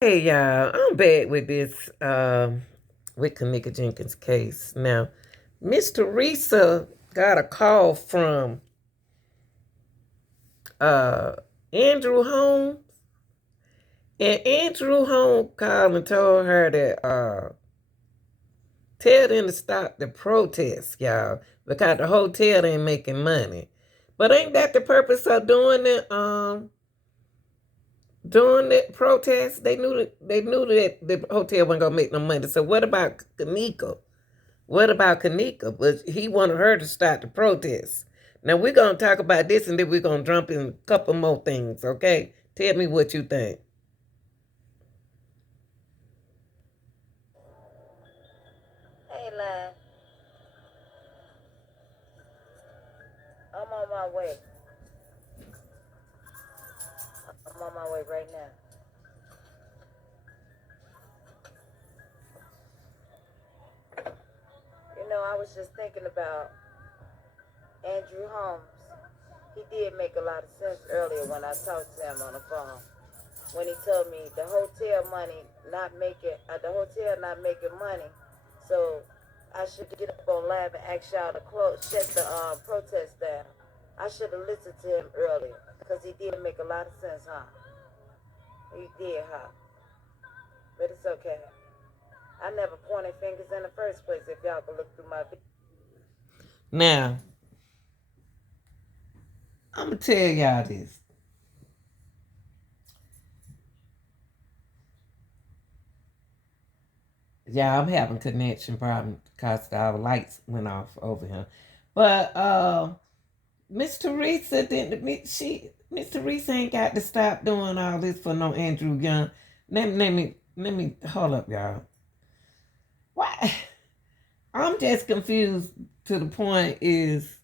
Hey y'all, I'm back with this with Kanika Jenkins case. Now, Miss Teresa got a call from uh Andrew Holmes, and Andrew Holmes called and told her that tell them to stop the protest, y'all, because the hotel ain't making money. But ain't that the purpose of doing that protest? They knew that the hotel wasn't gonna make no money. So what about Kanika? What about Kanika? But he wanted her to start the protest. Now we're gonna talk about this and then we're gonna jump in a couple more things, okay? Tell me what you think. Hey, Lon, I'm on my way. I'm on my way right now. I was just thinking about Andrew Holmes. He did make a lot of sense earlier when I talked to him on the phone. When he told me the hotel not making money, so I should get up on live and ask y'all to shut the protest down. I should have listened to him earlier, because he did make a lot of sense, huh? He did, huh? But it's okay. I never pointed fingers in the first place, if y'all can look through my video. Now, I'm gonna tell y'all this. Yeah, I'm having connection problem because our lights went off over here. But Miss Teresa didn't she Miss Teresa ain't got to stop doing all this for no Andrew Young. Let me hold up, y'all. Why? I'm just confused to the point is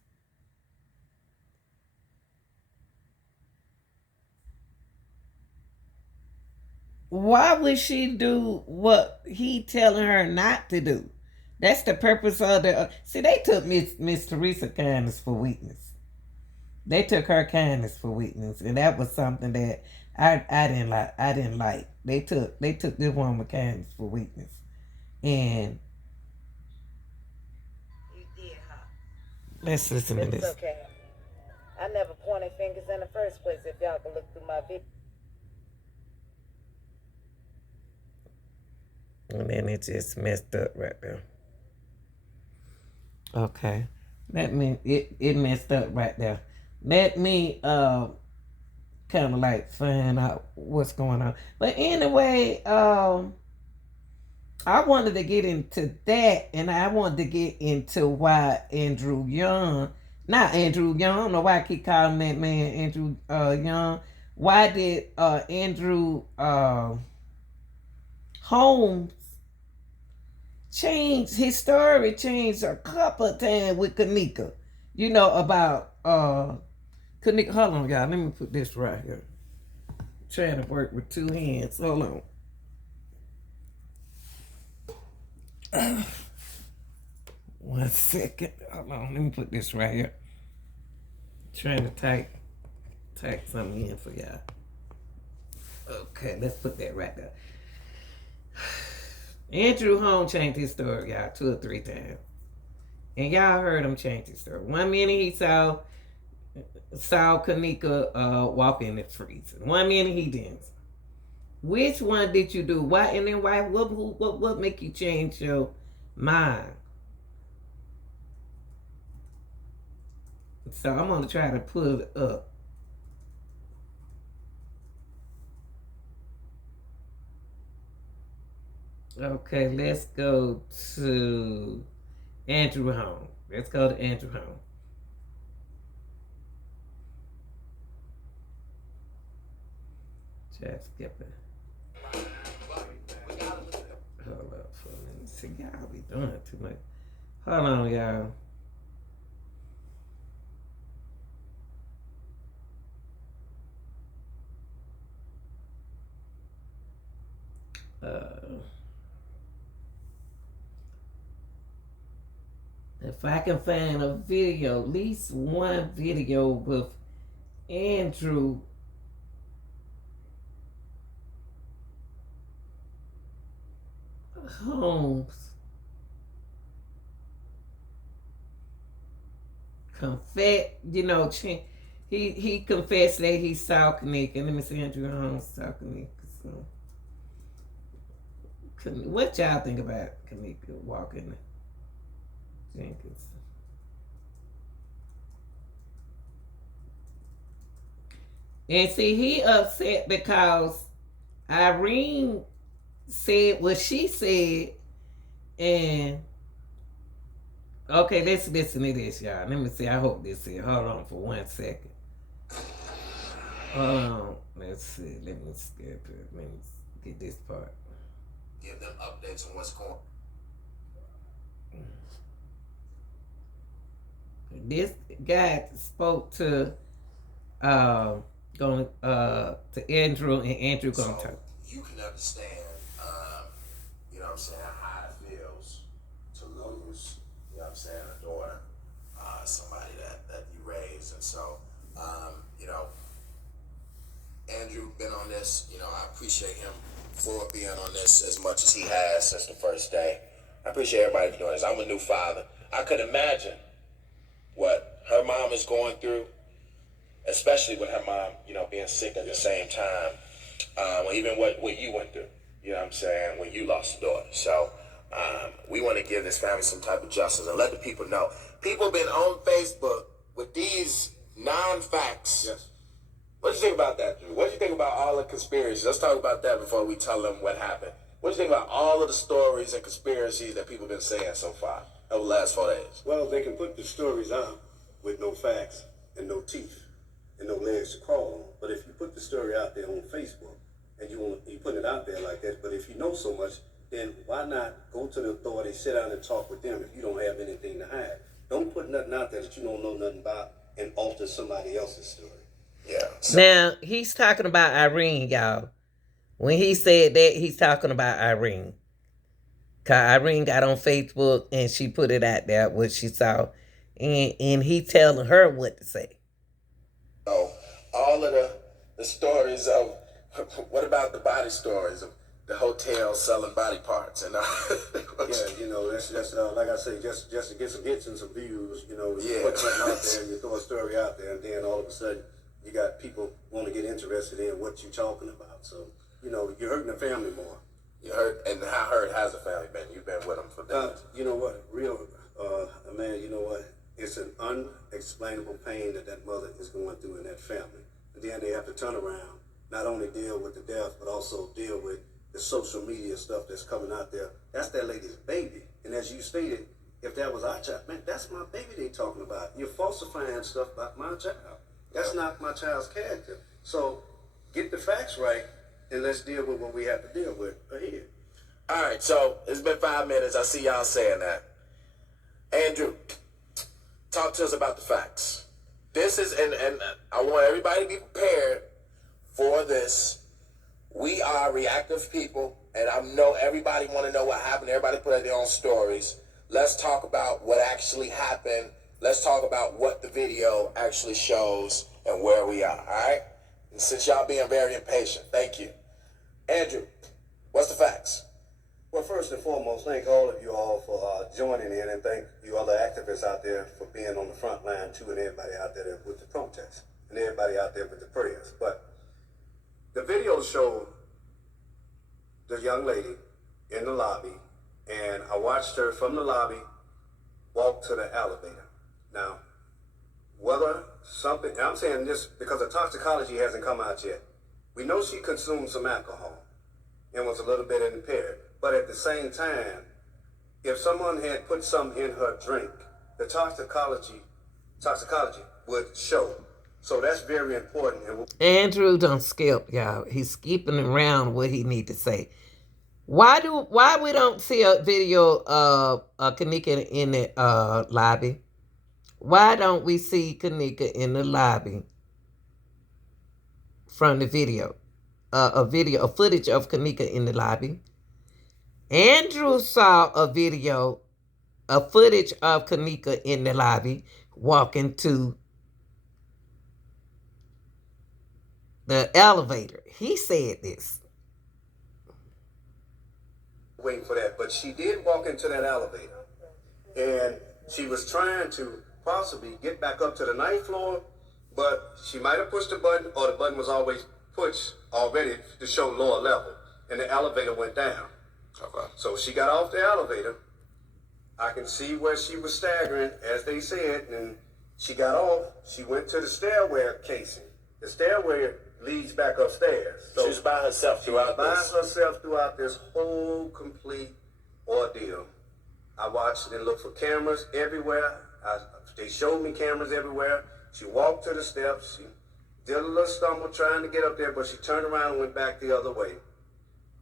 why would she do what he telling her not to do? That's the purpose of the see they took Miss Teresa kindness for weakness. They took her kindness for weakness, and that was something that I didn't like. I didn't like. They took this woman kindness for weakness, and You did, huh? let's listen to But it's this. okay. I never pointed fingers in the first place, if y'all can look through my video. And then it just messed up right there. Okay, it messed up right there. Let me kind of like find out what's going on. But anyway, I wanted to get into that, and I wanted to get into why Andrew Young, not Andrew Young. I don't know why I keep calling that man Andrew Young. Why did Andrew Holmes change his story? Changed a couple of times with Kanika. You know about Kanika. Hold on, y'all. Let me put this right here. I'm trying to work with two hands. Hold on. One second. Hold on. Let me put this right here. Trying to type something in for y'all. Okay, let's put that right there. Andrew Holmes changed his story, y'all, 2 or 3 times. And y'all heard him change his story. One minute he saw Kanika walk in the freezer. One minute he didn't. Which one did you do? Why and then why? What make you change your mind? So I'm gonna try to pull it up. Okay, let's go to Andrew Home. Let's go to Andrew Home. Just skip it. Hold up for a minute. See, y'all be doing too much. Hold on, y'all. Uh, if I can find a video, at least one video with Andrew Holmes he confessed that he saw Kanika. Let me see, Andrew Holmes saw Kanika. So, what y'all think about Kanika walking Jenkins? And see, he upset because Irene said what she said, and okay, let's listen to this, y'all. Let me see. I hope this is. Hold on for 1 second. Hold on. Let's see. Let me skip it. Let me get this part. Give them updates on what's going on. This guy spoke to going to Andrew, and Andrew gonna talk. You can understand, you know what I'm saying, how it feels to lose, you know what I'm saying, a daughter, somebody that you raised. And so, you know, Andrew been on this, you know, I appreciate him for being on this as much as he has since the first day. I appreciate everybody for doing this. I'm a new father. I could imagine what her mom is going through, especially with her mom, you know, being sick at the same time. Even what you went through, you know what I'm saying, when you lost a daughter. So we want to give this family some type of justice and let the people know. People been on Facebook with these non-facts. Yes. What do you think about that, Drew? What do you think about all the conspiracies? Let's talk about that before we tell them what happened. What do you think about all of the stories and conspiracies that people have been saying so far over the last 4 days? Well, they can put the stories out with no facts and no teeth and no legs to crawl on. But if you put the story out there on Facebook and you put it out there like that, but if you know so much, then why not go to the authorities, sit down and talk with them if you don't have anything to hide? Don't put nothing out there that you don't know nothing about and alter somebody else's story. Yeah. Now he's talking about Irene, y'all. When he said that, he's talking about Irene. Cause Irene got on Facebook and she put it out there what she saw, and he telling her what to say. So all of the stories of what about the body stories of the hotel selling body parts and yeah, you know, that's like I say, just to get some hits and some views, you know, you put something out there and you throw a story out there, and then all of a sudden you got people want to get interested in what you're talking about. So, you know, you're hurting the family more. You hurt, and how hurt has the family been? You've been with them for days. You know what, man, you know what? It's an unexplainable pain that mother is going through in that family. And then they have to turn around, not only deal with the death, but also deal with the social media stuff that's coming out there. That's that lady's baby. And as you stated, if that was our child, man, that's my baby they talking about. You're falsifying stuff about my child. That's not my child's character. So get the facts right, and let's deal with what we have to deal with here. All right, so it's been 5 minutes. I see y'all saying that. Andrew, talk to us about the facts. This is, and I want everybody to be prepared for this. We are reactive people, and I know everybody want to know what happened. Everybody put out their own stories. Let's talk about what actually happened. Let's talk about what the video actually shows and where we are, all right? And since y'all being very impatient, thank you. Andrew, what's the facts? Well, first and foremost, thank all of you all for joining in, and thank you other activists out there for being on the front line too, and everybody out there with the protests, and everybody out there with the prayers. But the video showed the young lady in the lobby, and I watched her from the lobby walk to the elevator. Now, whether something, and I'm saying this because the toxicology hasn't come out yet. We know she consumed some alcohol and was a little bit impaired. But at the same time, if someone had put something in her drink, the toxicology would show. So that's very important. Andrew don't skip, y'all. He's skipping around what he need to say. Why we don't see a video of Kanika in the lobby? Why don't we see Kanika in the lobby from the video? A footage of Kanika in the lobby. Andrew saw a footage of Kanika in the lobby walking to the elevator. He said this. waiting for that. But she did walk into that elevator, and she was trying to possibly get back up to the ninth floor, but she might have pushed the button, or the button was always pushed already to show lower level, and the elevator went down. Okay. So she got off the elevator. I can see where she was staggering, as they said, and she got off. She went to the stairway casing. The stairway leads back upstairs. So she was by herself throughout this whole complete ordeal. I watched and looked for cameras everywhere. They showed me cameras everywhere. She walked to the steps. She did a little stumble trying to get up there, but she turned around and went back the other way.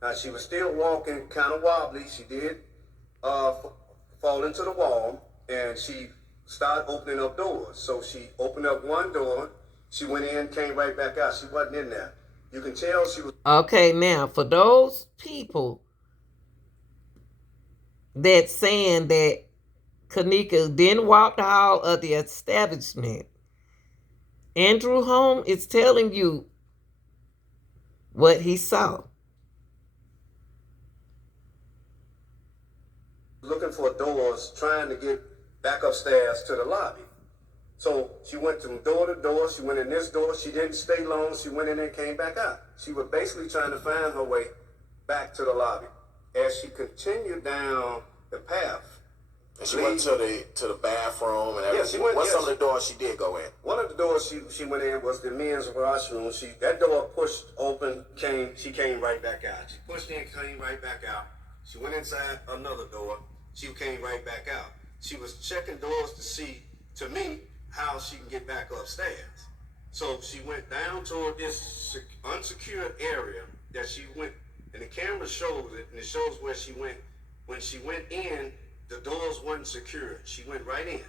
Now, she was still walking kind of wobbly. She did fall into the wall, and she started opening up doors. So she opened up one door. She went in, came right back out. She wasn't in there. You can tell she was... Okay, now, for those people that saying that Kanika didn't walk the hall of the establishment, Andrew Holmes is telling you what he saw. Looking for doors, trying to get back upstairs to the lobby. So she went from door to door. She went in this door. She didn't stay long. She went in and came back out. She was basically trying to find her way back to the lobby. As she continued down the path, and she went to the bathroom and everything. Yeah, she went. What's some of the doors she did go in? One of the doors she went in was the men's washroom. That door pushed open. She came right back out. She pushed in, came right back out. She went inside another door. She came right back out. She was checking doors to see, to me, how she can get back upstairs. So she went down toward this unsecured area that she went, and the camera shows it, and it shows where she went. When she went in, the doors weren't secured. She went right in.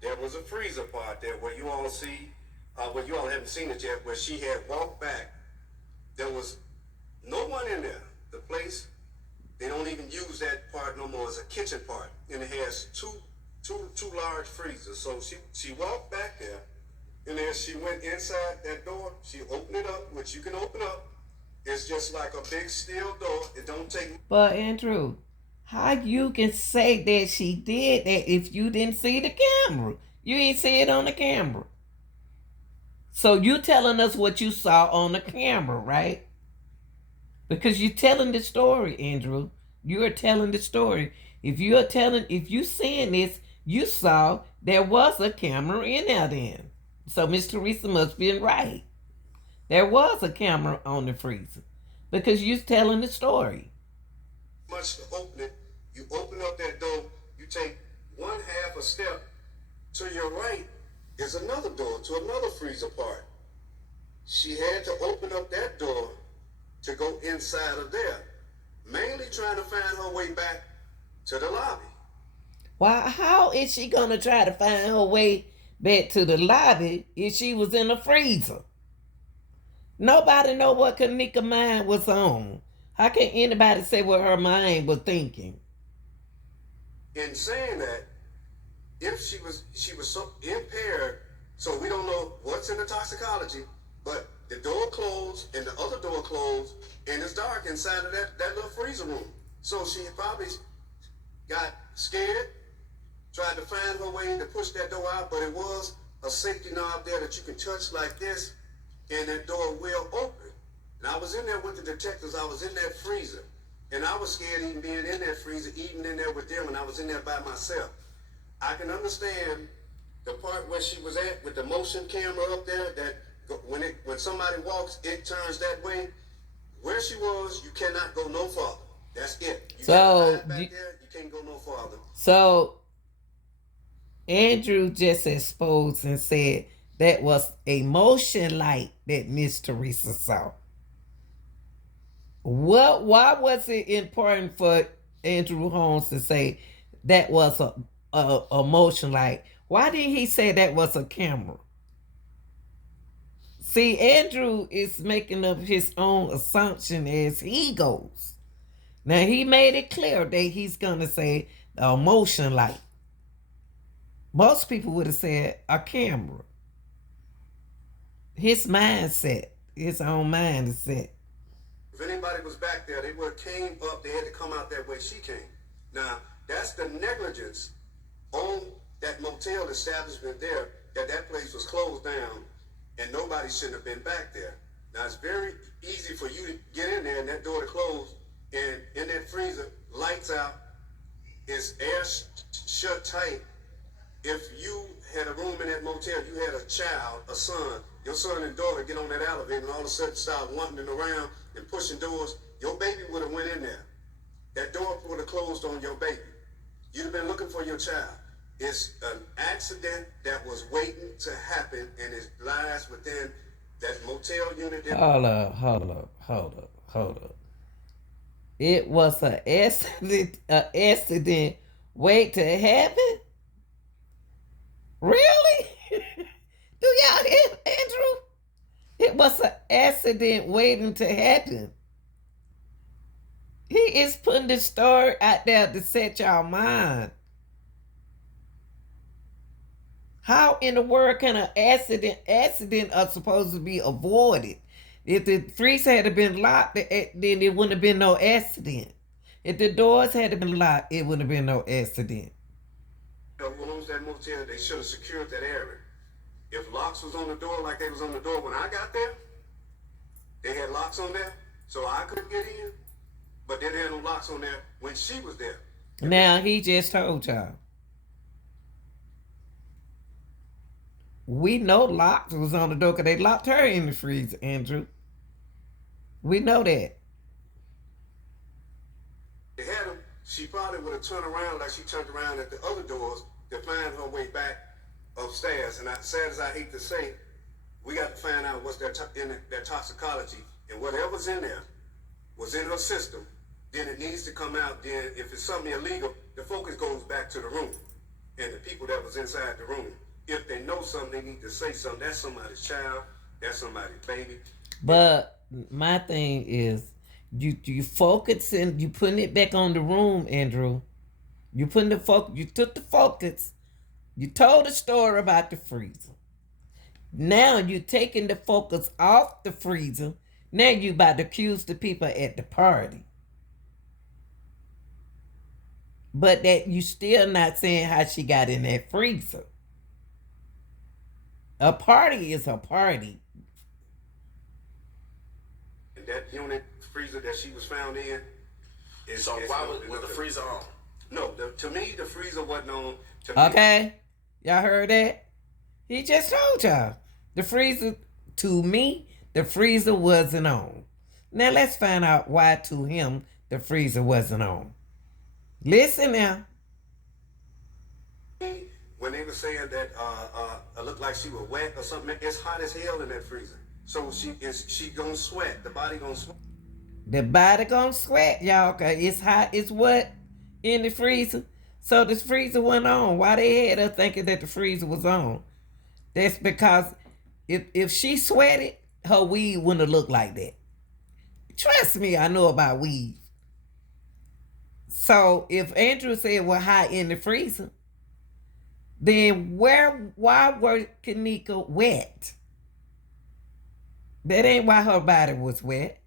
There was a freezer part there where you all see, where you all haven't seen it yet, where she had walked back. There was no one in there. The place, they don't even use that part no more as a kitchen part, and it has two large freezers. So she walked back there, and then she went inside that door. She opened it up, which you can open up. It's just like a big steel door. It don't take... But Andrew, how you can say that she did that if you didn't see the camera? You ain't see it on the camera. So you telling us what you saw on the camera, right? Because you're telling the story, Andrew. You are telling the story. If you saying this, you saw there was a camera in there then. So Miss Teresa must be right. There was a camera on the freezer. Because you're telling the story. Much to open it. You open up that door, you take one half a step to your right is another door to another freezer part. She had to open up that door to go inside of there, mainly trying to find her way back to the lobby. Why? How is she gonna try to find her way back to the lobby if she was in the freezer? Nobody know what Kanika's mind was on. How can anybody say what her mind was thinking? In saying that, if she was so impaired, so we don't know what's in the toxicology, but the door closed and the other door closed, and it's dark inside of that little freezer room. So she probably got scared, tried to find her way to push that door out, but it was a safety knob there that you can touch like this, and that door will open. And I was in there with the detectives. I was in that freezer, and I was scared even being in that freezer, even in there with them, and I was in there by myself. I can understand the part where she was at with the motion camera up there, that when somebody walks, it turns that way. Where she was, you cannot go no farther. That's it. You can't go no farther. So Andrew just exposed and said that was a motion light that Miss Teresa saw. Why was it important for Andrew Holmes to say that was a motion light? Why didn't he say that was a camera? See, Andrew is making up his own assumption as he goes. Now, he made it clear that he's going to say a motion light. Most people would have said a camera. His mindset, his own mindset. If anybody was back there, they would have came up. They had to come out that way she came. Now, that's the negligence on that motel establishment there, that place was closed down and nobody shouldn't have been back there. Now, it's very easy for you to get in there and that door to close, and in that freezer, lights out, it's air shut tight. If you had a room in that motel, you had a child, a son, your son and daughter get on that elevator and all of a sudden start wandering around and pushing doors, your baby would have went in there. That door would have closed on your baby. You'd have been looking for your child. It's an accident that was waiting to happen, and it lies within that motel unit. Hold up. It was an accident wait to happen? Really? Do y'all hear, Andrew? It was an accident waiting to happen. He is putting the story out there to set y'all mind. How in the world can an accident are supposed to be avoided? If the freezer had been locked, then it wouldn't have been no accident. If the doors had been locked, it wouldn't have been no accident. When it was that motel, they should have secured that area. If locks was on the door like they was on the door when I got there, they had locks on there, so I couldn't get in. But they didn't have no locks on there when she was there. Now, he just told y'all. We know locks was on the door because they locked her in the freezer, Andrew. We know that. They had them. She probably would have turned around like she turned around at the other doors to find her way back upstairs. And sad as I hate to say, we got to find out what's their toxicology. And whatever's in there was in her system, then it needs to come out. Then if it's something illegal, the focus goes back to the room and the people that was inside the room. If they know something, they need to say something. That's somebody's child. That's somebody's baby. But my thing is, you focusing, you putting it back on the room, Andrew. You putting the focus. You took the focus. You told the story about the freezer. Now you taking the focus off the freezer. Now you about to accuse the people at the party. But that you still not saying how she got in that freezer. A party is a party. And that unit freezer that she was found in is... So why was the freezer on? No, to me, the freezer wasn't on. Okay? Y'all heard that? He just told y'all. The freezer, to me, the freezer wasn't on. Now let's find out why to him the freezer wasn't on. Listen now. When they were saying that it looked like she was wet or something, it's hot as hell in that freezer. So she gonna sweat. The body gonna sweat. The body gonna sweat, y'all. Okay, it's hot. It's what in the freezer. So the freezer went on. Why they had her thinking that the freezer was on? That's because if she sweated, her weave wouldn't have looked like that. Trust me, I know about weave. So if Andrew said we're hot in the freezer, then why were Kanika wet? That ain't why her body was wet.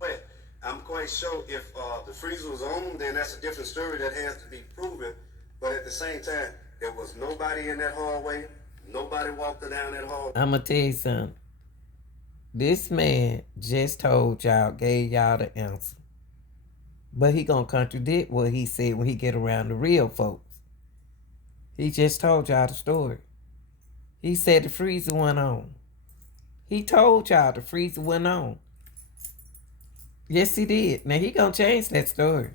Wet. I'm quite sure if the freezer was on, then that's a different story that has to be proven. But at the same time, there was nobody in that hallway. Nobody walked down that hallway. I'm going to tell you something. This man just told y'all, gave y'all the answer. But he going to contradict what he said when he get around the real folks. He just told y'all the story. He said the freezer went on. He told y'all the freezer went on. Yes, he did. Now, he going to change that story.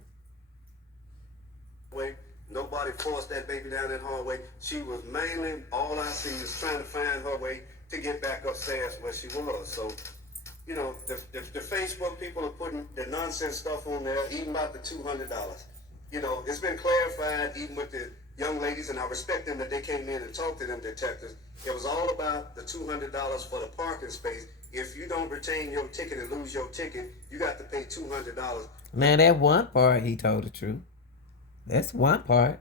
Nobody forced that baby down that hallway. She was mainly, all I see is trying to find her way to get back upstairs where she was. So, you know, the Facebook people are putting the nonsense stuff on there, even about the $200. You know, it's been clarified even with the young ladies, and I respect them that they came in and talked to them detectives. It was all about the $200 for the parking space. If you don't retain your ticket and lose your ticket, you got to pay $200. Now, that one part, he told the truth. That's one part.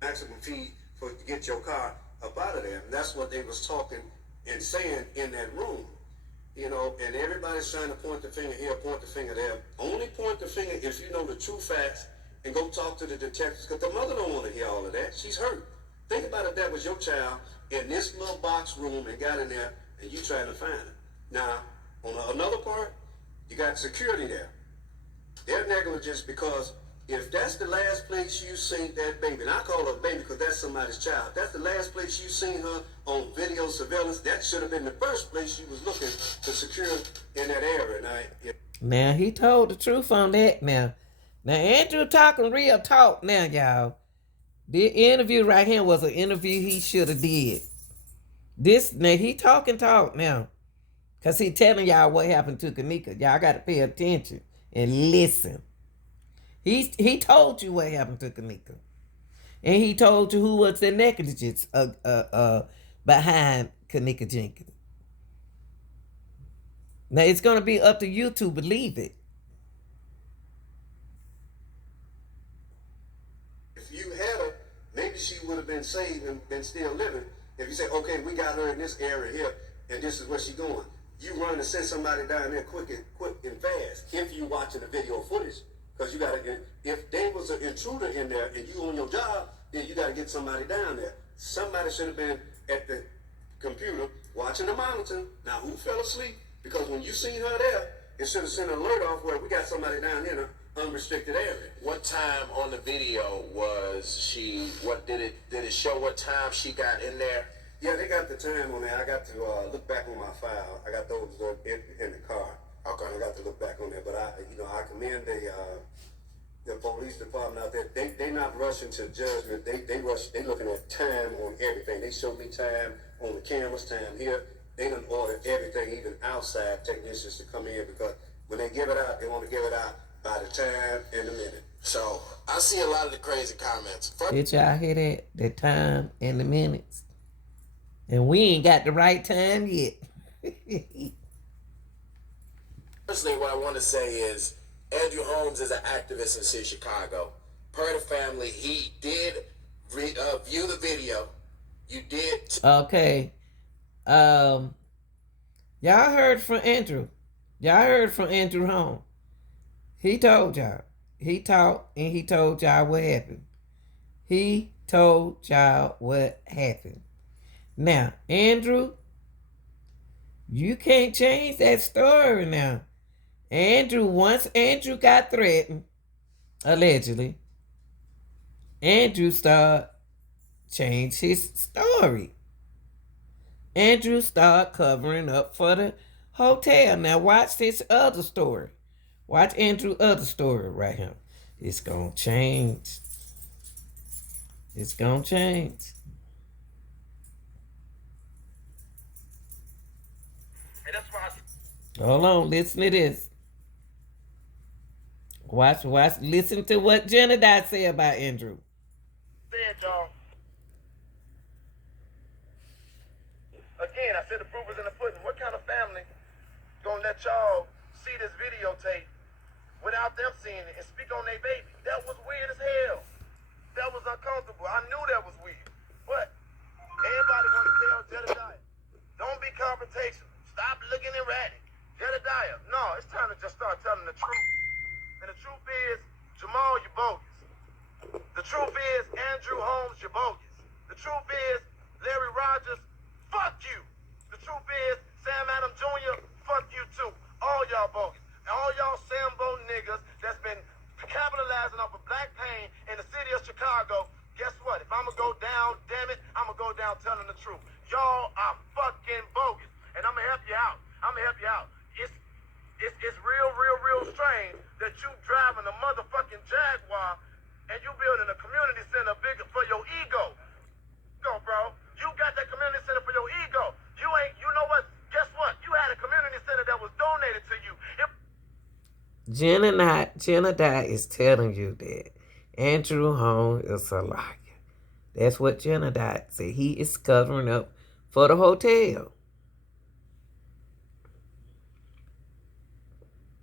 Maximum fee to get your car up out of there. And that's what they was talking and saying in that room. You know, and everybody's trying to point the finger here, point the finger there. Only point the finger if you know the true facts and go talk to the detectives, because the mother don't want to hear all of that. She's hurt. Think about if that was your child in this little box room and got in there and you trying to find her. Now, on another part, you got security there. They're negligence because if that's the last place you seen that baby, and I call her a baby because that's somebody's child, that's the last place you seen her on video surveillance, that should have been the first place you was looking to secure in that area. Now, he told the truth on that now. Now, Andrew talking real talk now, y'all. The interview right here was an interview he should have did. Now, he talking talk now. Because he telling y'all what happened to Kanika. Y'all got to pay attention and listen. He told you what happened to Kanika. And he told you who was the negligence behind Kanika Jenkins. Now, it's going to be up to you to believe it. If you had her, maybe she would have been saved and been still living. If you say, okay, we got her in this area here, and this is where she going. You run and send somebody down there quick and fast. If you watching the video footage, because you got to, if there was an intruder in there and you on your job, then you got to get somebody down there. Somebody should have been at the computer watching the monitor. Now, who fell asleep? Because when you seen her there, it should have sent an alert off where we got somebody down here in an unrestricted area. What time on the video was she? What did it show? What time she got in there? Yeah, they got the time on there. I got to look back on my file. I got those in the car. Okay, I got to look back on there. But I commend the police department out there. They not rushing to judgment. They looking at time on everything. They showed me time on the cameras, time here. They done ordered everything, even outside technicians to come in, because when they give it out, they want to give it out by the time and the minute. So I see a lot of the crazy comments. Did y'all hear that? The time and the minutes. And we ain't got the right time yet. Personally, what I want to say is Andrew Holmes is an activist in the city of Chicago. Per the family, he did view the video. You did. Okay. Y'all heard from Andrew. Y'all heard from Andrew Holmes. He told y'all. He talked and he told y'all what happened. He told y'all what happened. Now, Andrew, you can't change that story now. Once Andrew got threatened, allegedly, Andrew changed his story. Andrew started covering up for the hotel. Now watch this other story. Watch Andrew's other story right here. It's gonna change. It's gonna change. Hold on, listen to this. Watch, listen to what Jenna Dot said about Andrew. Said, y'all. Again, I said the proof is in the pudding. What kind of family gonna let y'all see this videotape without them seeing it and speak on their baby? That was weird as hell. That was uncomfortable. I knew that was weird. But everybody want to tell Jedediah, don't be confrontational. Stop looking erratic. Jedediah, no, it's time to just start telling the truth. And the truth is, Jamal, you bogus. The truth is, Andrew Holmes, you bogus. The truth is, Larry Rogers, fuck you. The truth is, Sam Adams Jr., fuck you too. All y'all bogus. And all y'all Sambo niggas that's been capitalizing off of black pain in the city of Chicago, guess what? If I'm gonna go down, damn it, I'm gonna go down telling the truth. Y'all are fucking bogus. And I'm gonna help you out. It's real strange that you driving a motherfucking Jaguar and you building a community center bigger for your ego. Go, bro. You got that community center for your ego. You know what? Guess what? You had a community center that was donated to you. Jenna Dot is telling you that Andrew Holmes is a liar. That's what Jenna Dot said. He is covering up for the hotel.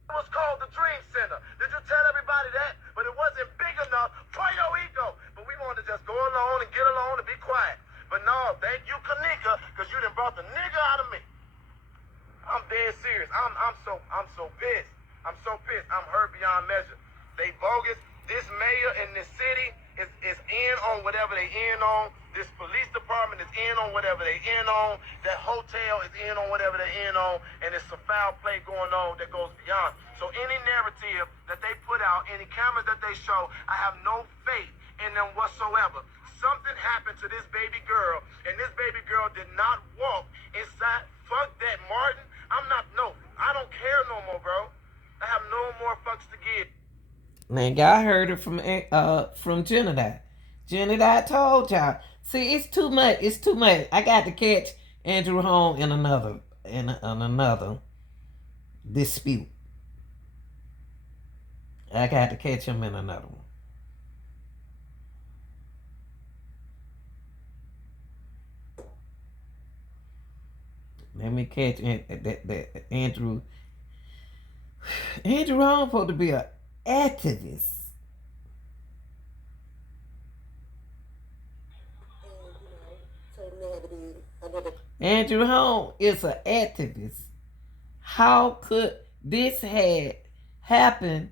It was called the Dream Center. Did you tell everybody that? But it wasn't big enough for your ego. But we wanted to just go along and get along and be quiet. But no, thank you, Kanika, because you done brought the nigga out of me. I'm dead serious. I'm so pissed. I'm so pissed. I'm hurt beyond measure. They bogus. This mayor in this city is in on whatever they in on. This police department is in on whatever they in on. That hotel is in on whatever they in on. And it's some foul play going on that goes beyond. So any narrative that they put out, any cameras that they show, I have no faith in them whatsoever. Something happened to this baby girl, and this baby girl did not walk inside. Fuck that, Martin. I don't care no more, bro. I have no more fucks to give. Man, y'all heard it from Jenna. Jenna told y'all. See, it's too much. It's too much. I got to catch Andrew Home in another dispute. I got to catch him in another one. Let me catch that Andrew. Andrew Home supposed to be an activist. Andrew Home is an activist. How could this had happened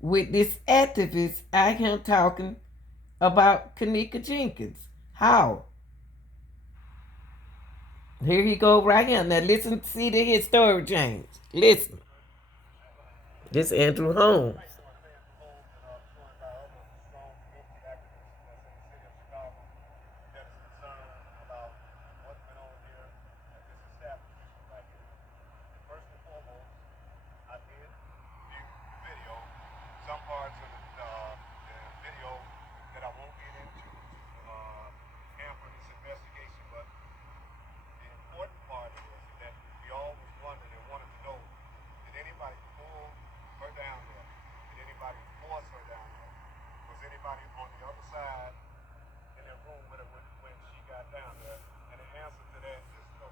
with this activist out here talking about Kanika Jenkins? How? Here he go right here. Now listen, see to his story, James. Listen. This Andrew Holmes. Some parts of the video that I won't get into to hamper this investigation, but the important part is that we all was wondering and wanted to know, did anybody pull her down there? Did anybody force her down there? Was anybody on the other side in that room with her when she got down there? And the answer to that is no.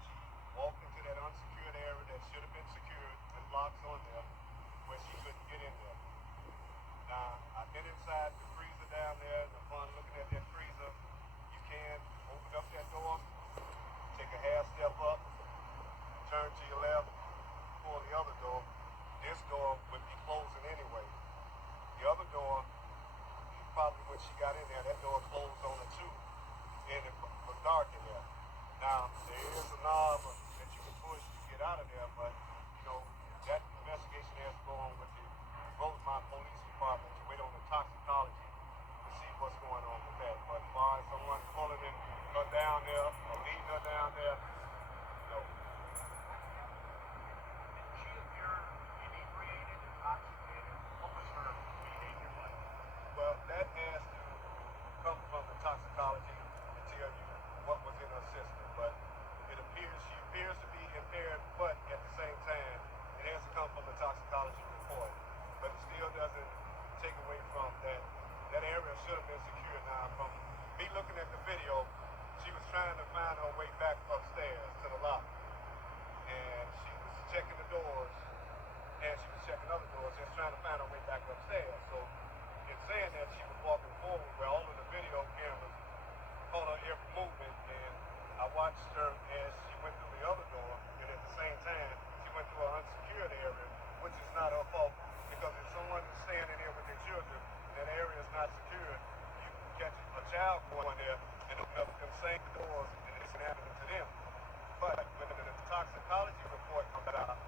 She walked into that unsecured area that should have been secured with locks on there, where she couldn't get in there. Now, I've been inside the freezer down there, and upon looking at that freezer, you can open up that door, take a half step up, turn to your left, pull the other door. This door would be closing anyway. The other door, probably when she got in there, that door closed on her too, and it was dark in there. Now, there is a knob that you can push to get out of there, but, you know, that investigation has to go on with the Rosemont Police Department to wait on the toxicology to see what's going on with that. But as far as someone pulling her down there or leading her down there, no. Did she appear inebriated, intoxicated? What was her behavior like? Well, that has to come from the toxicology to tell you what was in her system. But she appears to be impaired, but at the same time, it has to come from the toxicology report. But it still doesn't take away from that. That area should have been secure. Now, from me looking at the video, she was trying to find her way back upstairs to the loft. And she was checking the doors, and she was checking other doors, just trying to find her way back upstairs. So, in saying that, she was walking forward where all of the video cameras caught her every movement, and I watched her as she went through the other door, and at the same time, she went through an unsecured area, which is not her fault, because if someone is staying in there with their children, and that area is not secured, you can catch a child going there and open up them same doors, and it's happening to them. But when the toxicology report comes out,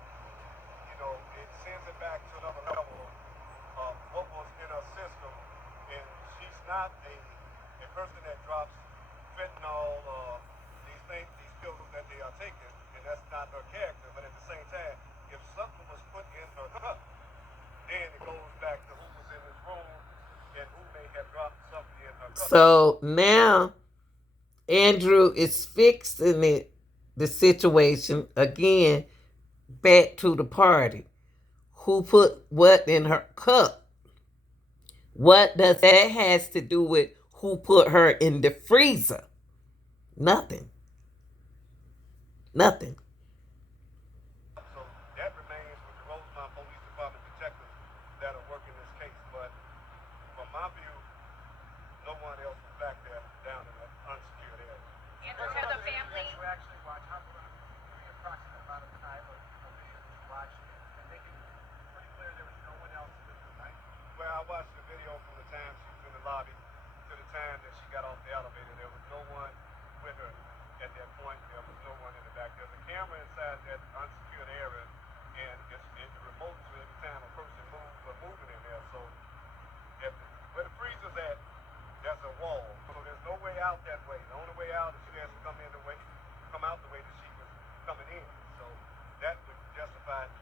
you know, it sends it back to another level of what was in her system, and she's not a person that drops fentanyl or these pills that they are taking, and that's not her character. But at the same time, if something was put in her cup, then it goes back to who was in this room and who may have dropped something in her cup. So now Andrew is fixing the situation again back to the party. Who put what in her cup? What does that has to do with who put her in the freezer? Nothing. Nothing. So that remains with the Rosemont Police Department detectives that are working this case. But from my view, no one else was back there down in that unsecured area. Andrew, has a family?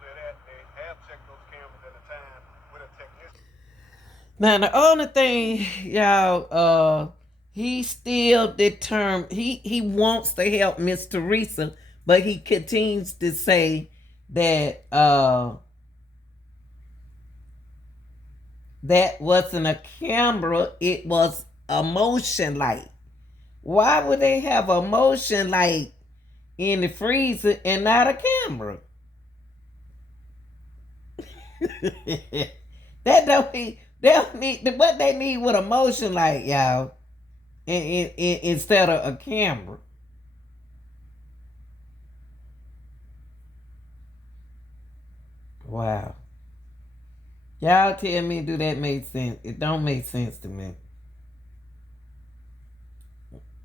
of that. They have checked those cameras at the time with a technician. Now the only thing, y'all, he still determined he wants to help Miss Teresa, but he continues to say that that wasn't a camera, it was a motion light. Why would they have a motion light in the freezer and not a camera? That don't mean they'll need what they need with a motion light, y'all, instead of a camera. Wow. Y'all tell me, do that make sense? It don't make sense to me.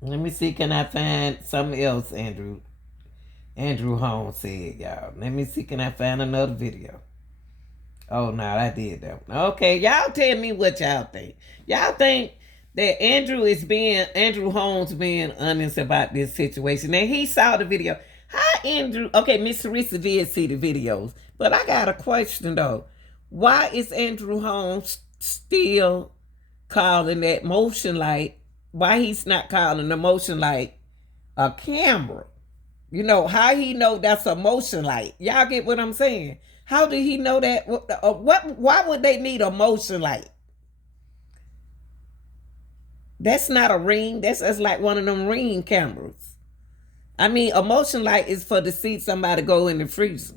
Let me see, can I find something else Andrew Holmes said, y'all. Let me see, can I find another video? Oh, no, I did that one. Okay, y'all tell me what y'all think. Y'all think that Andrew Holmes being honest about this situation. And he saw the video. How Andrew, okay, Miss Teresa did see the videos. But I got a question, though. Why is Andrew Holmes still calling that motion light? Why he's not calling the motion light a camera? You know, how he know that's a motion light? Y'all get what I'm saying? How did he know that? Why would they need a motion light? That's not a ring. That's like one of them ring cameras. I mean, a motion light is for to see somebody go in the freezer.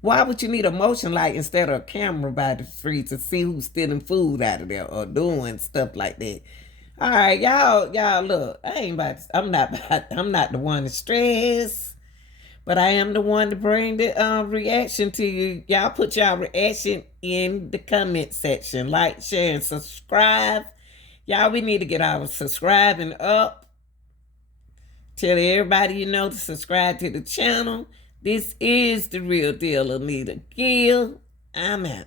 Why would you need a motion light instead of a camera by the freezer to see who's stealing food out of there or doing stuff like that? All right, y'all look. I'm not the one to stress. But I am the one to bring the reaction to you. Y'all put y'all reaction in the comment section. Like, share, and subscribe. Y'all, we need to get our subscribing up. Tell everybody you know to subscribe to the channel. This is The Real Deal, Anita Gill. I'm out.